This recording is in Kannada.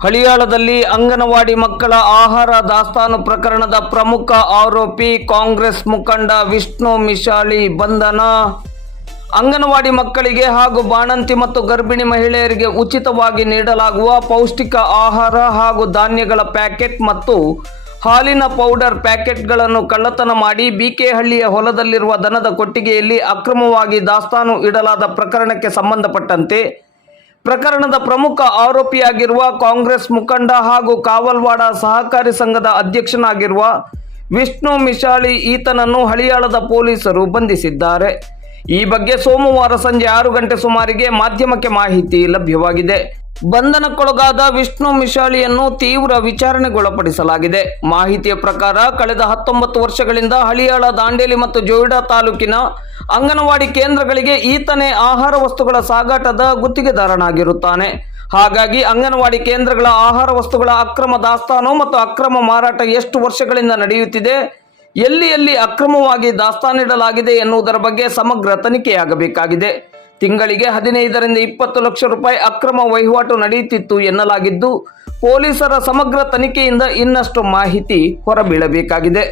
ಹಳಿಯಾಳದಲ್ಲಿ ಅಂಗನವಾಡಿ ಮಕ್ಕಳ ಆಹಾರ ದಾಸ್ತಾನು ಪ್ರಕರಣದ ಪ್ರಮುಖ ಆರೋಪಿ ಕಾಂಗ್ರೆಸ್ ಮುಖಂಡ ವಿಷ್ಣು ಮಿಶಾಳಿ ಬಂಧನ. ಅಂಗನವಾಡಿ ಮಕ್ಕಳಿಗೆ ಹಾಗೂ ಬಾಣಂತಿ ಮತ್ತು ಗರ್ಭಿಣಿ ಮಹಿಳೆಯರಿಗೆ ಉಚಿತವಾಗಿ ನೀಡಲಾಗುವ ಪೌಷ್ಟಿಕ ಆಹಾರ ಹಾಗೂ ಧಾನ್ಯಗಳ ಪ್ಯಾಕೆಟ್ ಮತ್ತು ಹಾಲಿನ ಪೌಡರ್ ಪ್ಯಾಕೆಟ್ಗಳನ್ನು ಕಳ್ಳತನ ಮಾಡಿ ಬಿಕೆಹಳ್ಳಿಯ ಹೊಲದಲ್ಲಿರುವ ದನದ ಕೊಟ್ಟಿಗೆಯಲ್ಲಿ ಅಕ್ರಮವಾಗಿ ದಾಸ್ತಾನು ಇಡಲಾದ ಪ್ರಕರಣಕ್ಕೆ ಸಂಬಂಧಪಟ್ಟಂತೆ ಪ್ರಕರಣದ ಪ್ರಮುಖ ಆರೋಪಿಯಾಗಿರುವ ಕಾಂಗ್ರೆಸ್ ಮುಖಂಡ ಹಾಗೂ ಕಾವಲ್ವಾಡ ಸಹಕಾರಿ ಸಂಘದ ಅಧ್ಯಕ್ಷನಾಗಿರುವ ವಿಷ್ಣು ಮಿಶಾಳಿ ಈತನನ್ನು ಹಳಿಯಾಳದ ಪೊಲೀಸರು ಬಂಧಿಸಿದ್ದಾರೆ. ಈ ಬಗ್ಗೆ ಸೋಮವಾರ ಸಂಜೆ ಆರು ಗಂಟೆ ಸುಮಾರಿಗೆ ಮಾಧ್ಯಮಕ್ಕೆ ಮಾಹಿತಿ ಲಭ್ಯವಾಗಿದೆ. ಬಂಧನಕ್ಕೊಳಗಾದ ವಿಷ್ಣು ಮಿಶಾಳಿಯನ್ನು ತೀವ್ರ ವಿಚಾರಣೆಗೊಳಪಡಿಸಲಾಗಿದೆ. ಮಾಹಿತಿಯ ಪ್ರಕಾರ ಕಳೆದ ಹತ್ತೊಂಬತ್ತು ವರ್ಷಗಳಿಂದ ಹಳಿಯಾಳ, ದಾಂಡೇಲಿ ಮತ್ತು ಜೋಯಿಡಾ ತಾಲೂಕಿನ ಅಂಗನವಾಡಿ ಕೇಂದ್ರಗಳಿಗೆ ಈತನೇ ಆಹಾರ ವಸ್ತುಗಳ ಸಾಗಾಟದ ಗುತ್ತಿಗೆದಾರನಾಗಿರುತ್ತಾನೆ. ಹಾಗಾಗಿ ಅಂಗನವಾಡಿ ಕೇಂದ್ರಗಳ ಆಹಾರ ವಸ್ತುಗಳ ಅಕ್ರಮ ದಾಸ್ತಾನು ಮತ್ತು ಅಕ್ರಮ ಮಾರಾಟ ಎಷ್ಟು ವರ್ಷಗಳಿಂದ ನಡೆಯುತ್ತಿದೆ? ಎಲ್ಲಿ ಎಲ್ಲಿ ಅಕ್ರಮವಾಗಿ ದಾಸ್ತಾನಿಡಲಾಗಿದೆ ಎನ್ನುವುದರ ಬಗ್ಗೆ ಸಮಗ್ರ ತನಿಖೆಯಾಗಬೇಕಾಗಿದೆ. ತಿಂಗಳಿಗೆ ಹದಿನೈದರಿಂದ ಇಪ್ಪತ್ತು ಲಕ್ಷ ರೂಪಾಯಿ ಅಕ್ರಮ ವಹಿವಾಟು ನಡೆಯುತ್ತಿತ್ತು ಎನ್ನಲಾಗಿದ್ದು, ಪೊಲೀಸರ ಸಮಗ್ರ ತನಿಖೆಯಿಂದ ಇನ್ನಷ್ಟು ಮಾಹಿತಿ ಹೊರಬೀಳಬೇಕಾಗಿದೆ.